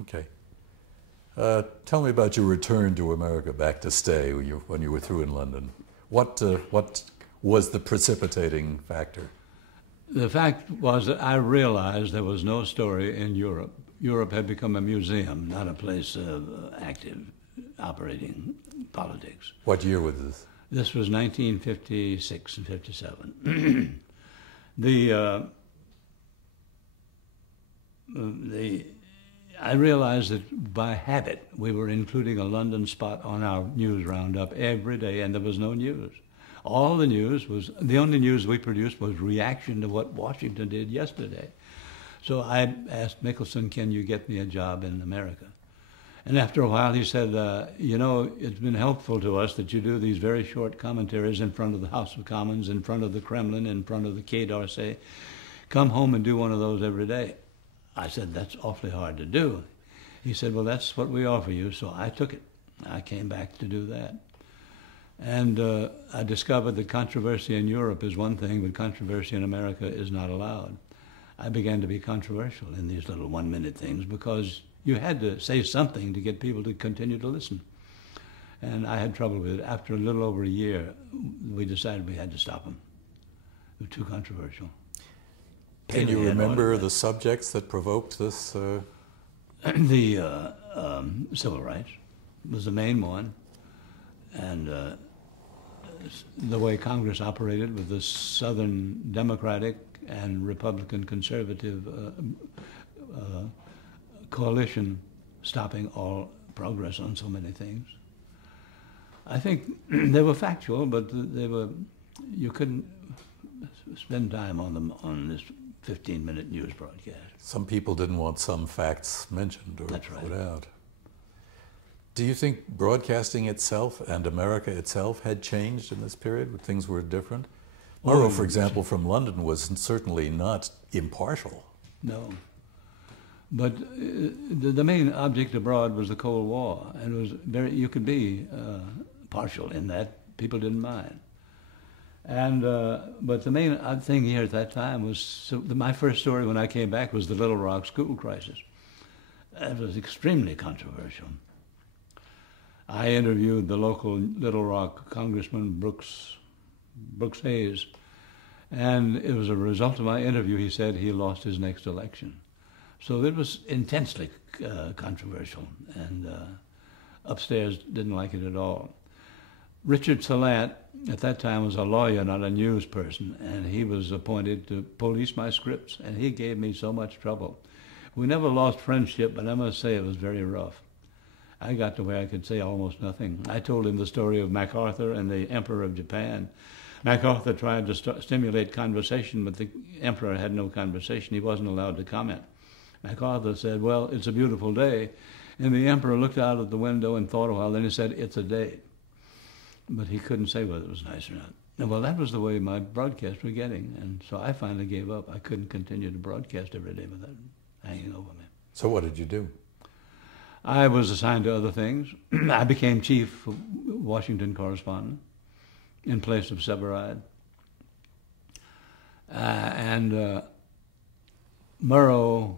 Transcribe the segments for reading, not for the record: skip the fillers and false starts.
Okay. Tell me about your return to America, back to stay when you were through in London. What was the precipitating factor? The fact was that I realized there was no story in Europe. Europe had become a museum, not a place of active operating politics. What year was this? This was 1956 and 57. I realized that by habit we were including a London spot on our news roundup every day, and there was no news. All the news was, the only news we produced was reaction to what Washington did yesterday. So I asked Mickelson, can you get me a job in America? And after a while he said, you know, it's been helpful to us that you do these very short commentaries in front of the House of Commons, in front of the Kremlin, in front of the Quai d'Orsay. Come home and do one of those every day. I said, that's awfully hard to do. He said, well, that's what we offer you. So I took it. I came back to do that. And I discovered that controversy in Europe is one thing, but controversy in America is not allowed. I began to be controversial in these little one-minute things because you had to say something to get people to continue to listen. And I had trouble with it. After a little over a year, we decided we had to stop them. They were too controversial. Can you remember the subjects that provoked this? The civil rights was the main one, and the way Congress operated with the Southern Democratic and Republican conservative coalition stopping all progress on so many things. I think they were factual, but you couldn't spend time on them on this 15-minute news broadcast. Some people didn't want some facts mentioned or put out. Do you think broadcasting itself and America itself had changed in this period when things were different? Murrow, for example, from London was certainly not impartial. No. But the main object abroad was the Cold War, and it was you could be partial in that. People didn't mind. And but the main thing here at that time was, my first story when I came back was the Little Rock school crisis. It was extremely controversial. I interviewed the local Little Rock Congressman Brooks Hayes, and it was a result of my interview, he said he lost his next election. So it was intensely controversial, and upstairs didn't like it at all. Richard Salant, at that time, was a lawyer, not a news person, and he was appointed to police my scripts, and he gave me so much trouble. We never lost friendship, but I must say it was very rough. I got to where I could say almost nothing. I told him the story of MacArthur and the Emperor of Japan. MacArthur tried to stimulate conversation, but the Emperor had no conversation. He wasn't allowed to comment. MacArthur said, well, it's a beautiful day. And the Emperor looked out of the window and thought a while, then he said, it's a day. But he couldn't say whether it was nice or not. And well, that was the way my broadcasts were getting. And so I finally gave up. I couldn't continue to broadcast every day with that hanging over me. So what did you do? I was assigned to other things. I became chief Washington correspondent in place of Severide. Murrow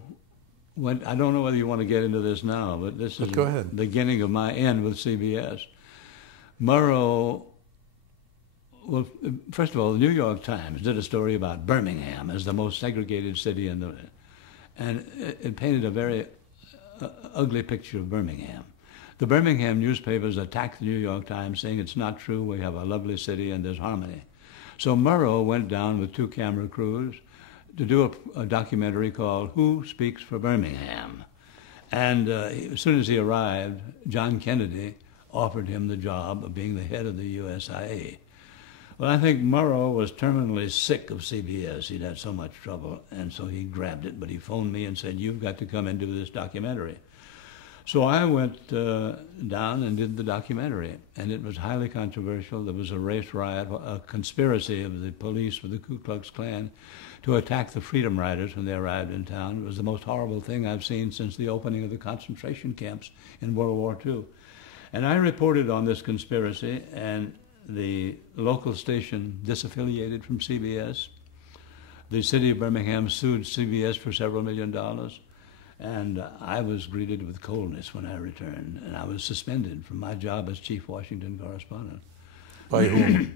went, I don't know whether you want to get into this now, but this is the beginning of my end with CBS. Murrow, well, first of all, the New York Times did a story about Birmingham as the most segregated city in the, and it painted a very ugly picture of Birmingham. The Birmingham newspapers attacked the New York Times, saying it's not true, we have a lovely city and there's harmony. So Murrow went down with 2 camera crews to do a documentary called Who Speaks for Birmingham? And as soon as he arrived, John Kennedy offered him the job of being the head of the USIA. Well, I think Murrow was terminally sick of CBS. He'd had so much trouble, and so he grabbed it, but he phoned me and said, you've got to come and do this documentary. So I went down and did the documentary, and it was highly controversial. There was a race riot, a conspiracy of the police with the Ku Klux Klan to attack the Freedom Riders when they arrived in town. It was the most horrible thing I've seen since the opening of the concentration camps in World War II. And I reported on this conspiracy, and the local station disaffiliated from CBS. The city of Birmingham sued CBS for several $1 million. And I was greeted with coldness when I returned, and I was suspended from my job as chief Washington correspondent. By whom?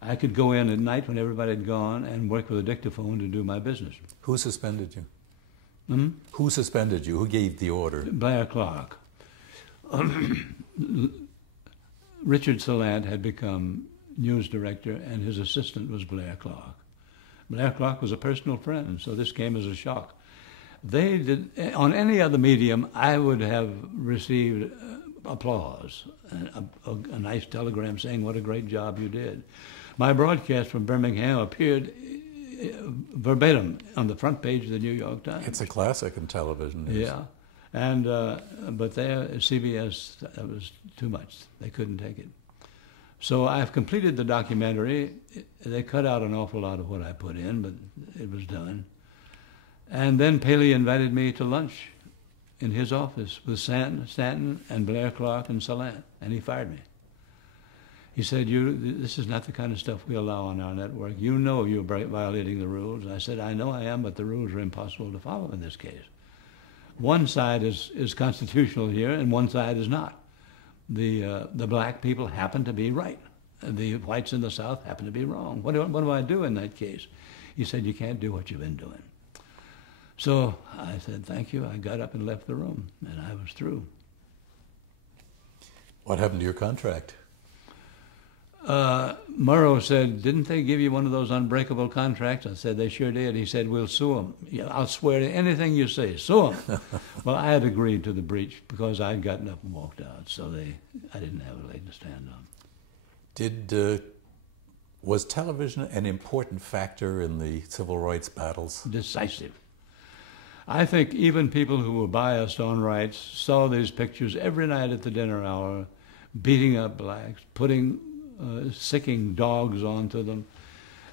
I could go in at night when everybody had gone and work with a dictaphone to do my business. Who suspended you? Hmm? Who suspended you? Who gave the order? Blair Clark. Richard Salant had become news director, and his assistant was Blair Clark. Blair Clark was a personal friend, so this came as a shock. They did, on any other medium, I would have received applause, a nice telegram saying what a great job you did. My broadcast from Birmingham appeared verbatim on the front page of the New York Times. It's a classic in television news. Yeah, and but there, CBS, that was too much. They couldn't take it. So I've completed the documentary. They cut out an awful lot of what I put in, but it was done. And then Paley invited me to lunch in his office with Stanton and Blair Clark and Salant, and he fired me. He said, this is not the kind of stuff we allow on our network. You know you're violating the rules. I said, I know I am, but the rules are impossible to follow in this case. One side is constitutional here, and one side is not. The black people happen to be right. The whites in the South happen to be wrong. What do I do in that case? He said, you can't do what you've been doing. So I said, thank you. I got up and left the room, and I was through. What happened to your contract? Murrow said, didn't they give you one of those unbreakable contracts? I said, they sure did. He said, we'll sue them. Yeah, I'll swear to anything you say. Sue them. Well, I had agreed to the breach because I'd gotten up and walked out, so I didn't have a leg to stand on. Was television an important factor in the civil rights battles? Decisive. I think even people who were biased on rights saw these pictures every night at the dinner hour, beating up blacks, putting sicking dogs onto them,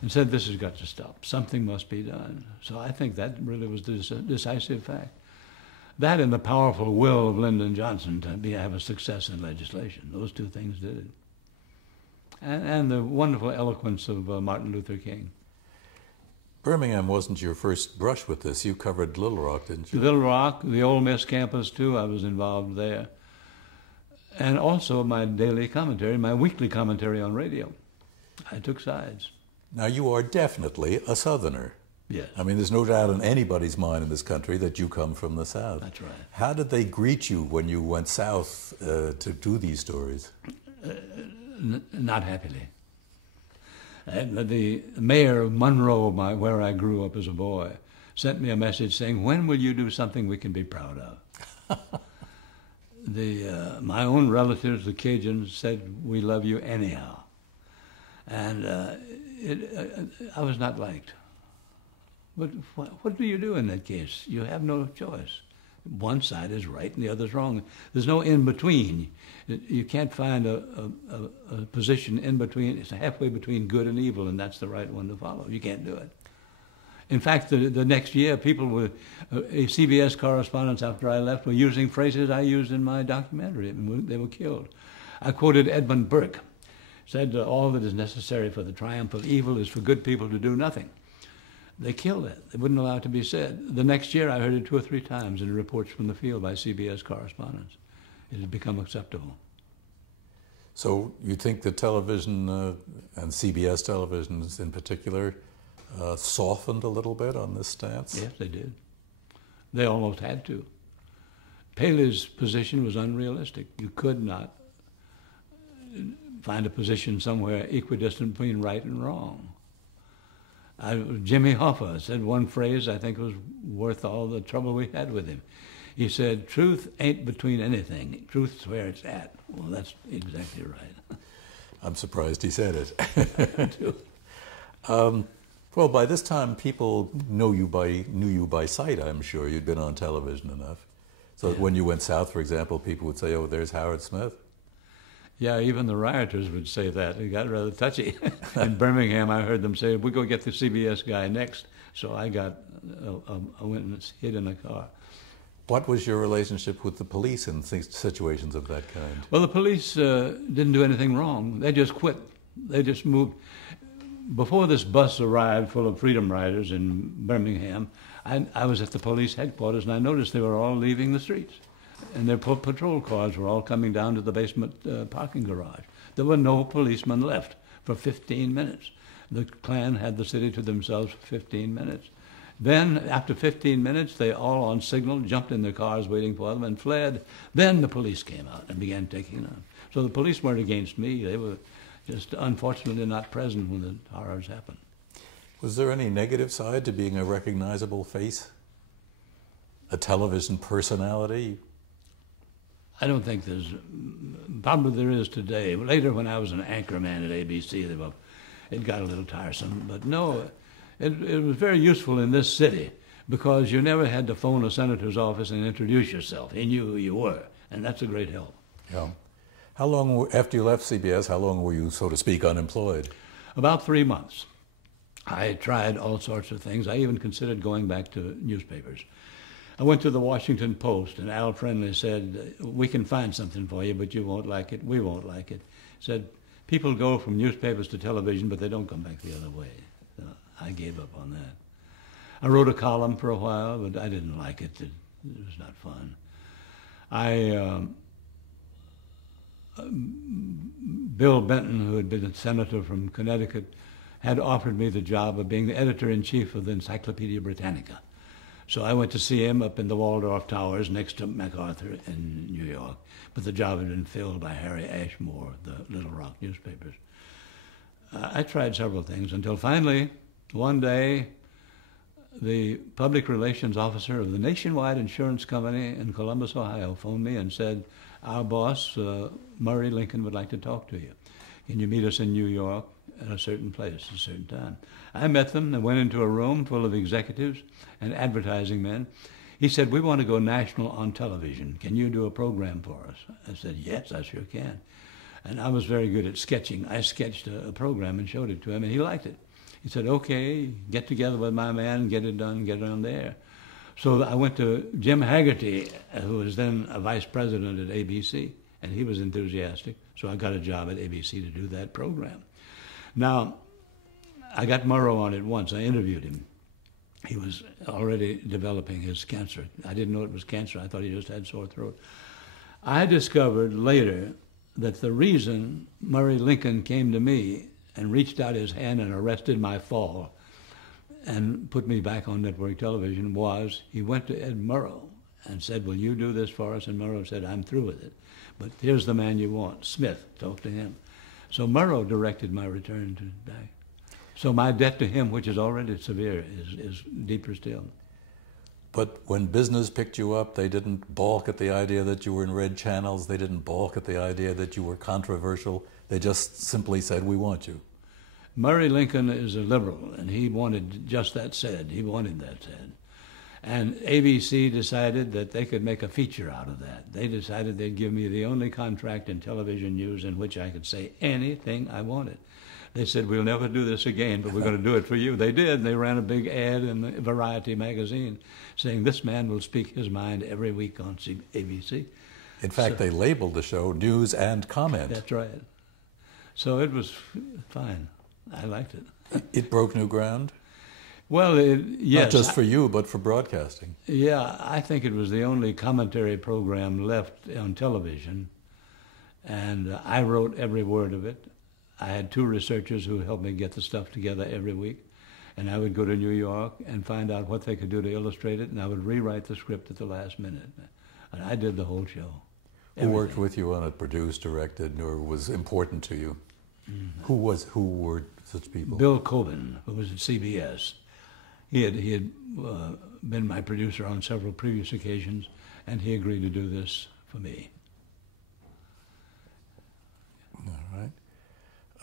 and said, this has got to stop. Something must be done. So I think that really was the decisive fact. That and the powerful will of Lyndon Johnson to have a success in legislation. Those two things did it. And the wonderful eloquence of Martin Luther King. Birmingham wasn't your first brush with this. You covered Little Rock, didn't you? Little Rock, the Ole Miss campus, too, I was involved there. And also my daily commentary, my weekly commentary on radio. I took sides. Now, you are definitely a Southerner. Yes. I mean, there's no doubt in anybody's mind in this country that you come from the South. That's right. How did they greet you when you went south to do these stories? Not happily. The mayor of Monroe, where I grew up as a boy, sent me a message saying, when will you do something we can be proud of? My own relatives, the Cajuns, said, we love you anyhow. And I was not liked. But what do you do in that case? You have no choice. One side is right and the other's wrong. There's no in between. You can't find a position in between. It's halfway between good and evil, and that's the right one to follow. You can't do it. In fact, the next year, people were, CBS correspondents after I left were using phrases I used in my documentary, and they were killed. I quoted Edmund Burke, said all that is necessary for the triumph of evil is for good people to do nothing. They killed it. They wouldn't allow it to be said. The next year, I heard it 2 or 3 times in reports from the field by CBS correspondents. It had become acceptable. So you think that television, and CBS television in particular, softened a little bit on this stance? Yes, they did. They almost had to. Paley's position was unrealistic. You could not find a position somewhere equidistant between right and wrong. Jimmy Hoffa said one phrase I think was worth all the trouble we had with him. He said, truth ain't between anything. Truth's where it's at. Well, that's exactly right. I'm surprised he said it. Well, by this time, people knew you by sight, I'm sure. You'd been on television enough. So when you went south, for example, people would say, oh, there's Howard Smith. Yeah, even the rioters would say that. It got rather touchy. In Birmingham, I heard them say, we go get the CBS guy next. So I went and hid in a car. What was your relationship with the police in situations of that kind? Well, the police didn't do anything wrong. They just quit. They just moved. Before this bus arrived full of Freedom Riders in Birmingham, I was at the police headquarters, and I noticed they were all leaving the streets. And their patrol cars were all coming down to the basement parking garage. There were no policemen left for 15 minutes. The Klan had the city to themselves for 15 minutes. Then, after 15 minutes, they all on signal jumped in their cars waiting for them and fled. Then the police came out and began taking them. So the police weren't against me. They were just unfortunately not present when the horrors happened. Was there any negative side to being a recognizable face? A television personality? I don't think there's, probably there is today. Later when I was an anchorman at ABC, it got a little tiresome. But no, it was very useful in this city because you never had to phone a senator's office and introduce yourself. He knew who you were, and that's a great help. Yeah. How long, after you left CBS, how long were you, so to speak, unemployed? About 3 months. I tried all sorts of things. I even considered going back to newspapers. I went to the Washington Post, and Al Friendly said, we can find something for you, but you won't like it, we won't like it. He said, people go from newspapers to television, but they don't come back the other way. So I gave up on that. I wrote a column for a while, but I didn't like it. It was not fun. Bill Benton, who had been a senator from Connecticut, had offered me the job of being the editor-in-chief of the Encyclopedia Britannica. So I went to see him up in the Waldorf Towers next to MacArthur in New York. But the job had been filled by Harry Ashmore, the Little Rock newspapers. I tried several things until finally, one day, the public relations officer of the Nationwide Insurance Company in Columbus, Ohio, phoned me and said, our boss, Murray Lincoln, would like to talk to you. Can you meet us in New York at a certain place, at a certain time? I met them and went into a room full of executives and advertising men. He said, we want to go national on television. Can you do a program for us? I said, yes, I sure can. And I was very good at sketching. I sketched a program and showed it to him, and he liked it. He said, okay, get together with my man, get it done, get it on there. So I went to Jim Haggerty, who was then a vice president at ABC, and he was enthusiastic. So I got a job at ABC to do that program. Now, I got Murrow on it once. I interviewed him. He was already developing his cancer. I didn't know it was cancer. I thought he just had sore throat. I discovered later that the reason Murray Lincoln came to me and reached out his hand and arrested my fall and put me back on network television was he went to Ed Murrow and said, will you do this for us? And Murrow said, I'm through with it. But here's the man you want, Smith. Talk to him. So Murrow directed my return to back. So my debt to him, which is already severe, is deeper still. But when business picked you up, they didn't balk at the idea that you were in red channels. They didn't balk at the idea that you were controversial. They just simply said, we want you. Murray Lincoln is a liberal, and he wanted just that said. He wanted that said. And ABC decided that they could make a feature out of that. They decided they'd give me the only contract in television news in which I could say anything I wanted. They said, we'll never do this again, but we're going to do it for you. They did. They ran a big ad in the Variety magazine saying, this man will speak his mind every week on ABC. In fact, they labeled the show News and Comment. That's right. So it was fine. I liked it. It broke new ground? Well, yes. Not just for you, but for broadcasting. Yeah, I think it was the only commentary program left on television, and I wrote every word of it. I had 2 researchers who helped me get the stuff together every week, and I would go to New York and find out what they could do to illustrate it, and I would rewrite the script at the last minute. And I did the whole show. Who worked with you on it, produced, directed, or was important to you? Mm-hmm. Who were such people? Bill Coben, who was at CBS. He had been my producer on several previous occasions, and he agreed to do this for me. All right.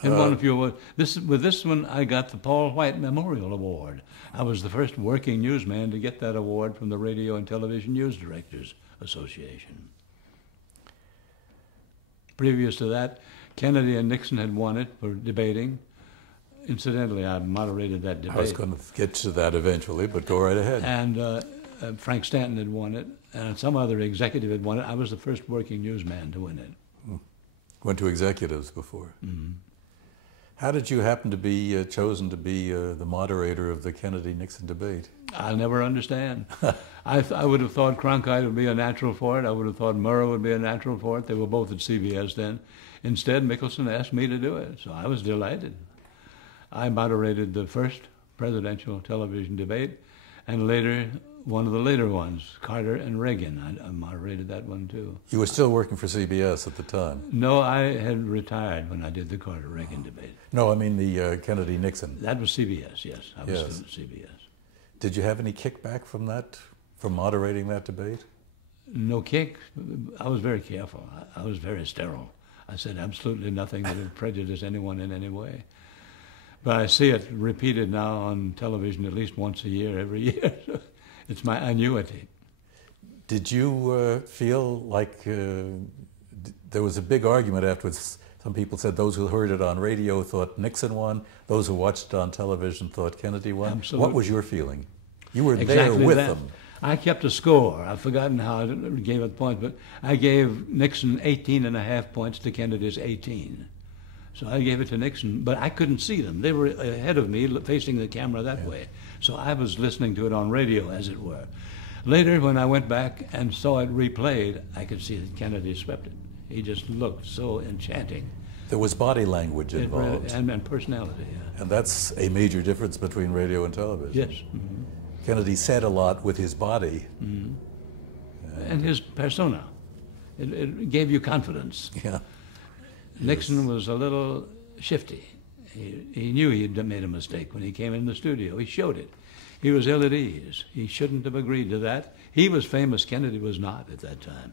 And one of you, with this one, I got the Paul White Memorial Award. I was the first working newsman to get that award from the Radio and Television News Directors Association. Previous to that, Kennedy and Nixon had won it for debating. Incidentally, I moderated that debate. I was going to get to that eventually, but go right ahead. And Frank Stanton had won it, and some other executive had won it. I was the first working newsman to win it. Went to executives before. Mm-hmm. How did you happen to be chosen to be the moderator of the Kennedy-Nixon debate? I'll never understand. I would have thought Cronkite would be a natural for it. I would have thought Murrow would be a natural for it. They were both at CBS then. Instead, Mickelson asked me to do it, so I was delighted. I moderated the first presidential television debate, and later, one of the later ones, Carter and Reagan. I moderated that one too. You were still working for CBS at the time? No, I had retired when I did the Carter-Reagan debate. No, I mean the Kennedy-Nixon. That was CBS, yes. I was still at CBS. Did you have any kickback from that, from moderating that debate? No kick. I was very careful. I was very sterile. I said absolutely nothing that would prejudice anyone in any way. But I see it repeated now on television at least once a year, every year. It's my annuity. Did you feel like there was a big argument afterwards? Some people said those who heard it on radio thought Nixon won. Those who watched it on television thought Kennedy won. Absolutely. What was your feeling? You were Exactly there with that. them. I kept a score. I've forgotten how I gave it points, but I gave Nixon 18.5 points to Kennedy's 18. So I gave it to Nixon, but I couldn't see them. They were ahead of me, facing the camera that way. So I was listening to it on radio, as it were. Later, when I went back and saw it replayed, I could see that Kennedy swept it. He just looked so enchanting. There was body language involved. And personality, yeah. And that's a major difference between radio and television. Yes. Mm-hmm. Kennedy said a lot with his body. Mm-hmm. And his persona. It gave you confidence. Yeah. Nixon was a little shifty. He knew he had made a mistake when he came in the studio. He showed it. He was ill at ease. He shouldn't have agreed to that. He was famous. Kennedy was not at that time.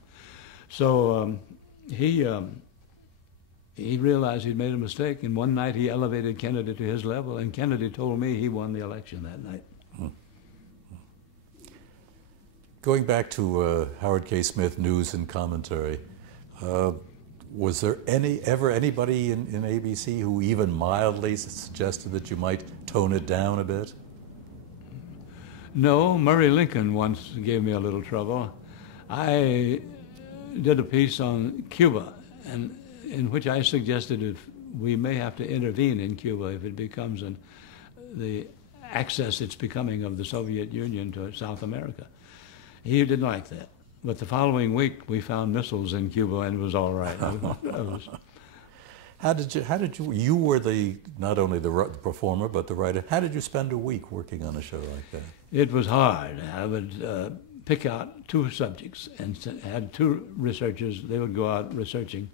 So he realized he'd made a mistake, and one night he elevated Kennedy to his level, and Kennedy told me he won the election that night. Going back to Howard K. Smith news and commentary, was there ever anybody in ABC who even mildly suggested that you might tone it down a bit? No, Murray Lincoln once gave me a little trouble. I did a piece on Cuba, and in which I suggested if we may have to intervene in Cuba if it becomes the access it's becoming of the Soviet Union to South America. He didn't like that. But the following week, we found missiles in Cuba, and it was all right. How did you were not only the performer, but the writer. How did you spend a week working on a show like that? It was hard. I would pick out 2 subjects and had 2 researchers. They would go out researching,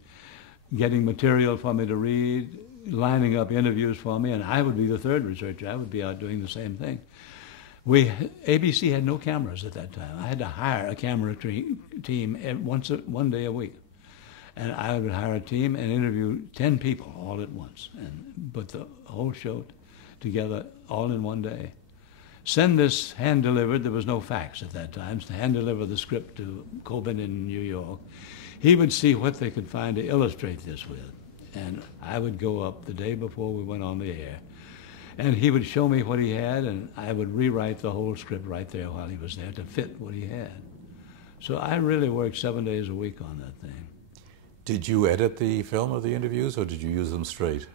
getting material for me to read, lining up interviews for me, and I would be the 3rd researcher. I would be out doing the same thing. ABC had no cameras at that time. I had to hire a camera team one day a week. And I would hire a team and interview 10 people all at once and put the whole show together all in one day. Send this hand-delivered. There was no fax at that time. So hand-deliver the script to Coben in New York. He would see what they could find to illustrate this with. And I would go up the day before we went on the air. And he would show me what he had, and I would rewrite the whole script right there while he was there to fit what he had. So I really worked 7 days a week on that thing. Did you edit the film of the interviews, or did you use them straight?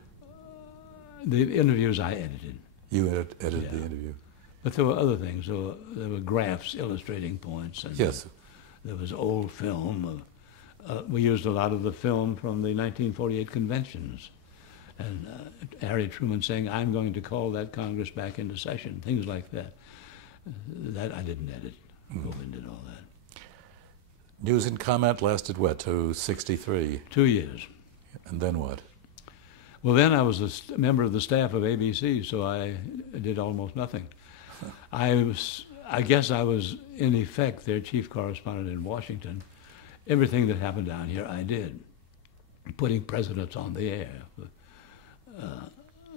The interviews I edited. You edited the interview. But there were other things. There were graphs illustrating points. And yes. There was old film. We used a lot of the film from the 1948 conventions. And Harry Truman saying, I'm going to call that Congress back into session, things like that. That I didn't edit. Coben did all that. News and comment lasted, what, to 63? 2 years. And then what? Well, then I was a member of the staff of ABC, so I did almost nothing. I guess I was, in effect, their chief correspondent in Washington. Everything that happened down here, I did. Putting presidents on the air.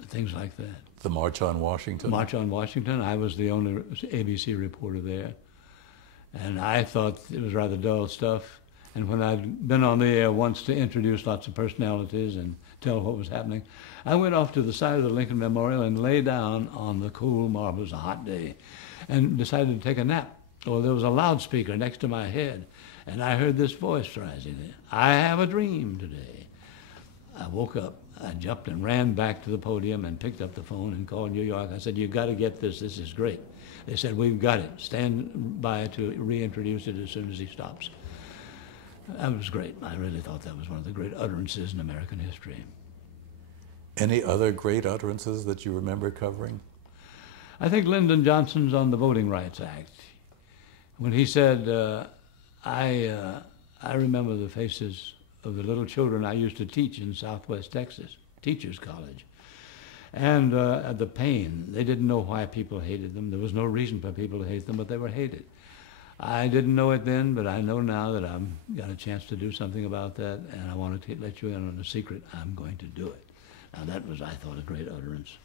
Things like that. The March on Washington? March on Washington. I was the only ABC reporter there. And I thought it was rather dull stuff. And when I'd been on the air once to introduce lots of personalities and tell what was happening, I went off to the side of the Lincoln Memorial and lay down on the cool marble. It was a hot day. And decided to take a nap. Well, there was a loudspeaker next to my head. And I heard this voice rising there. I have a dream today. I woke up. I jumped and ran back to the podium and picked up the phone and called New York. I said, "You've got to get this. This is great." They said, "We've got it. Stand by to reintroduce it as soon as he stops." That was great. I really thought that was one of the great utterances in American history. Any other great utterances that you remember covering? I think Lyndon Johnson's on the Voting Rights Act. When he said, I remember the faces of the little children I used to teach in Southwest Texas, Teachers College. And the pain, they didn't know why people hated them. There was no reason for people to hate them, but they were hated. I didn't know it then, but I know now that I've got a chance to do something about that, and I want to let you in on a secret. I'm going to do it. Now that was, I thought, a great utterance.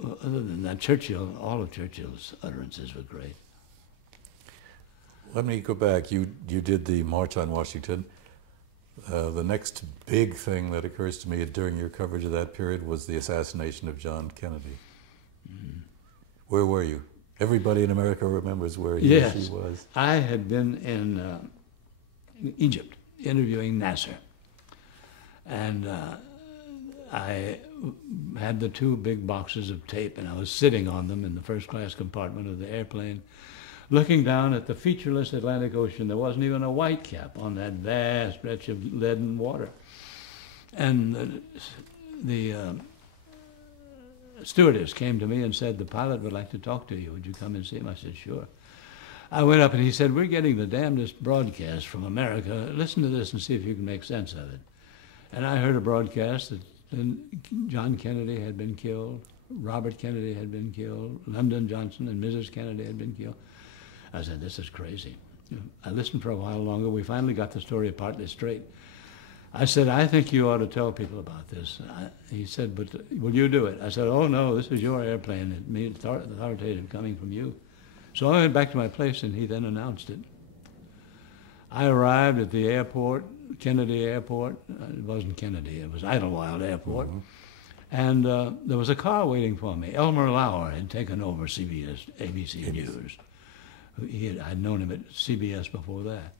Other than that, Churchill, all of Churchill's utterances were great. Let me go back. You did the March on Washington. The next big thing that occurs to me during your coverage of that period was the assassination of John Kennedy. Mm. Where were you? Everybody in America remembers where he or she was. I had been in Egypt interviewing Nasser. And I had the two big boxes of tape, and I was sitting on them in the first-class compartment of the airplane, looking down at the featureless Atlantic Ocean. There wasn't even a white cap on that vast stretch of leaden water. And the stewardess came to me and said, "The pilot would like to talk to you. Would you come and see him?" I said, "Sure." I went up and he said, "We're getting the damnedest broadcast from America. Listen to this and see if you can make sense of it." And I heard a broadcast that John Kennedy had been killed, Robert Kennedy had been killed, Lyndon Johnson and Mrs. Kennedy had been killed. I said, "This is crazy." I listened for a while longer. We finally got the story partly straight. I said, "I think you ought to tell people about this." He said, "But will you do it?" I said, "Oh, no, this is your airplane. It means authoritative coming from you." So I went back to my place, and he then announced it. I arrived at the airport, Kennedy Airport. It wasn't Kennedy, it was Idlewild Airport. Mm-hmm. And there was a car waiting for me. Elmer Lauer had taken over ABC News. I'd known him at CBS before that.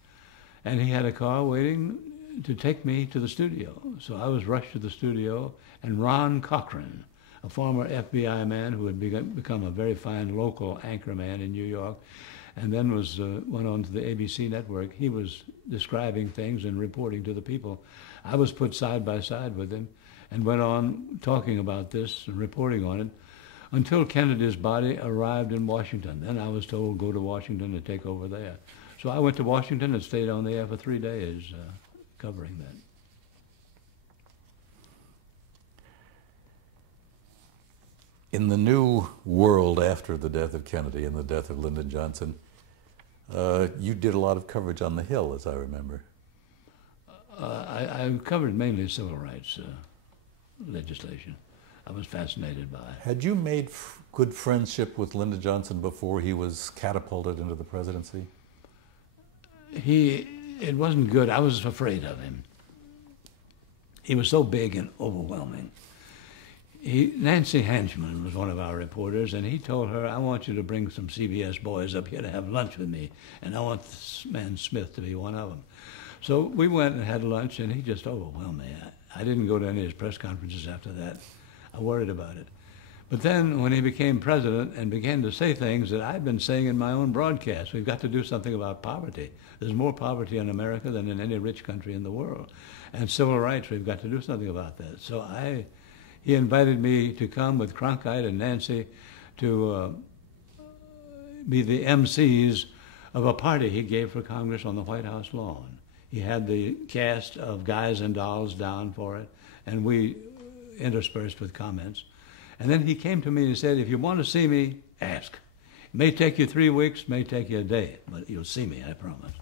And he had a car waiting to take me to the studio. So I was rushed to the studio, and Ron Cochran, a former FBI man who had become a very fine local anchorman in New York, and then went on to the ABC network. He was describing things and reporting to the people. I was put side by side with him and went on talking about this and reporting on it until Kennedy's body arrived in Washington. Then I was told, go to Washington and take over there. So I went to Washington and stayed on the air for 3 days covering that. In the new world after the death of Kennedy and the death of Lyndon Johnson, you did a lot of coverage on the Hill, as I remember. I covered mainly civil rights legislation. I was fascinated by it. Had you made good friendship with Lyndon Johnson before he was catapulted into the presidency? It wasn't good. I was afraid of him. He was so big and overwhelming. Nancy Hanchman was one of our reporters, and he told her, "I want you to bring some CBS boys up here to have lunch with me, and I want this man Smith to be one of them." So we went and had lunch, and he just overwhelmed me. I didn't go to any of his press conferences after that. I worried about it. But then when he became president and began to say things that I'd been saying in my own broadcast, we've got to do something about poverty. There's more poverty in America than in any rich country in the world. And civil rights, we've got to do something about that. So he invited me to come with Cronkite and Nancy to be the MCs of a party he gave for Congress on the White House lawn. He had the cast of Guys and Dolls down for it, and we interspersed with comments. And then he came to me and said, "If you want to see me, ask. It may take you 3 weeks, may take you a day, but you'll see me, I promise."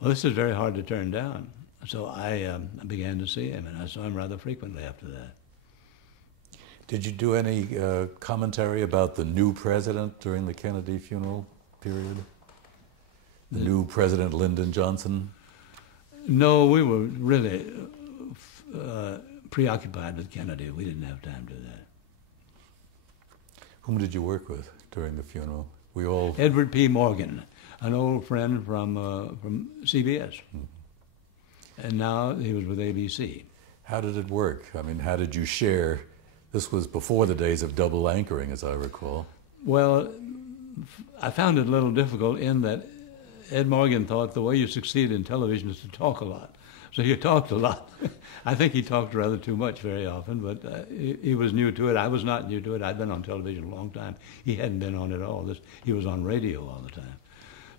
Well, this is very hard to turn down. So I began to see him, and I saw him rather frequently after that. Did you do any commentary about the new president during the Kennedy funeral period? The new President Lyndon Johnson? No, we were really preoccupied with Kennedy. We didn't have time to do that. Whom did you work with during the funeral? We all... Edward P. Morgan, an old friend from CBS. Mm-hmm. and now he was with ABC. How did it work? I mean, how did you share? This was before the days of double anchoring, as I recall. Well, I found it a little difficult in that Ed Morgan thought the way you succeed in television is to talk a lot. So he talked a lot. I think he talked rather too much very often, but he was new to it. I was not new to it. I'd been on television a long time. He hadn't been on it all. He was on radio all the time.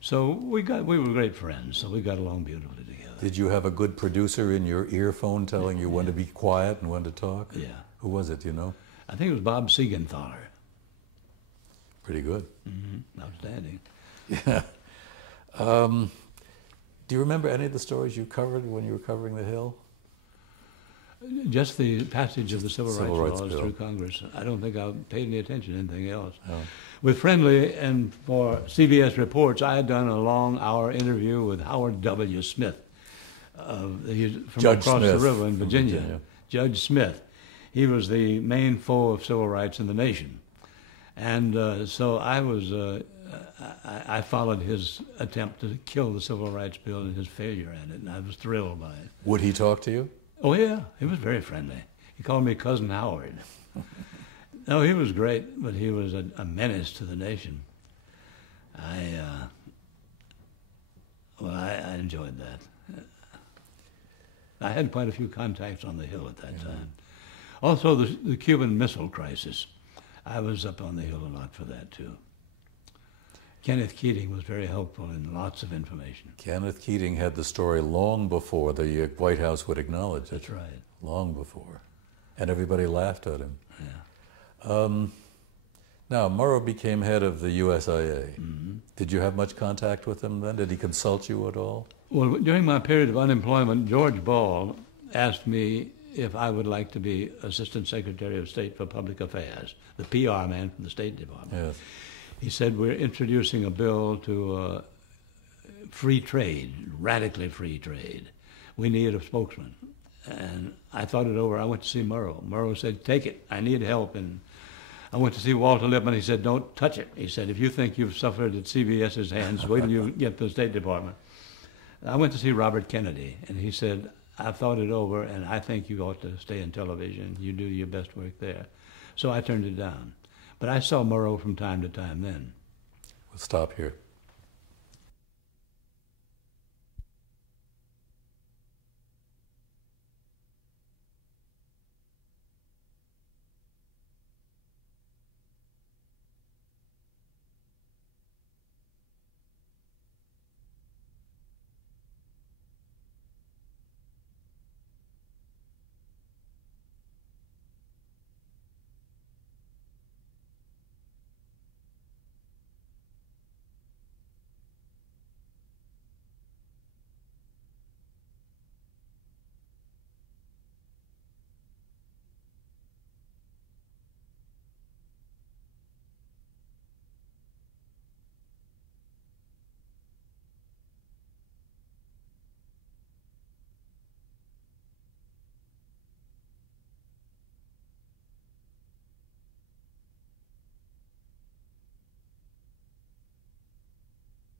So we were great friends, so we got along beautifully together. Did you have a good producer in your earphone telling you when to be quiet and when to talk? Yeah. Who was it, do you know? I think it was Bob Siegenthaler. Pretty good. Mm-hmm. Outstanding. Yeah. Do you remember any of the stories you covered when you were covering The Hill? Just the passage of the Civil Rights Laws Bill through Congress. I don't think I paid any attention to anything else. Oh. With Friendly and for CBS Reports, I had done a long-hour interview with Howard W. Smith, from Judge across Smith the river in from Virginia. Judge Smith. He was the main foe of civil rights in the nation. And so I followed his attempt to kill the Civil Rights Bill and his failure at it, and I was thrilled by it. Would he talk to you? Oh, yeah. He was very friendly. He called me Cousin Howard. No, he was great, but he was a menace to the nation. I enjoyed that. I had quite a few contacts on the Hill at that time. Also, the Cuban Missile Crisis. I was up on the Hill a lot for that, too. Kenneth Keating was very helpful in lots of information. Kenneth Keating had the story long before the White House would acknowledge it. That's right. Long before. And everybody laughed at him. Yeah. Now, Murrow became head of the USIA. Mm-hmm. Did you have much contact with him then? Did he consult you at all? Well, during my period of unemployment, George Ball asked me if I would like to be Assistant Secretary of State for Public Affairs, the PR man from the State Department. Yes. He said, we're introducing a bill to free trade, radically free trade. We need a spokesman. And I thought it over. I went to see Murrow. Murrow said, take it. I need help. And I went to see Walter Lippmann. He said, don't touch it. He said, if you think you've suffered at CBS's hands, wait till you get to the State Department. I went to see Robert Kennedy, and he said, I've thought it over, and I think you ought to stay in television. You do your best work there. So I turned it down. But I saw Murrow from time to time then. We'll stop here.